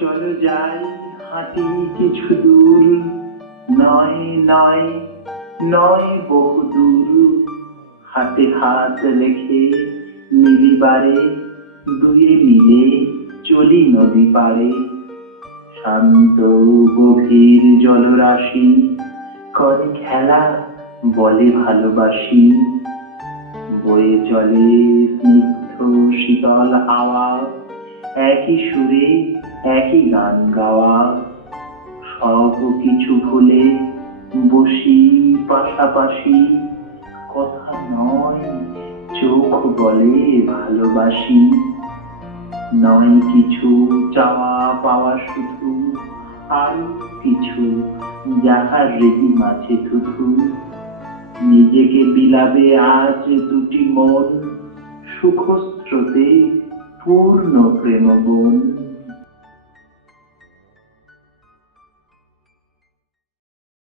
চলো যাই হাঁটি কিছু দূর, নয় নয় নয় বহু দূর, হাতে হাত রেখে মিলিবারে দুয়ে মিলে চলি নদী পাড়ে। শান্ত গভীর জলরাশি করে খেলা বলে ভালোবাসি, বয়ে চলে স্নিগ্ধ শীতল হাওয়া, একই সুরে একই গান গাওয়া। সব কিছু ভুলে বসি পাশাপাশি, কথা নয় চোখ বলে ভালোবাসি। নয় কিছু চাওয়া পাওয়া শুধু, আর কিছু যাহার রীতি মাঝে থুথু। নিজেকে বিলাবে আজ দুটি মন, সুখ স্রোতে পূর্ণ প্রেম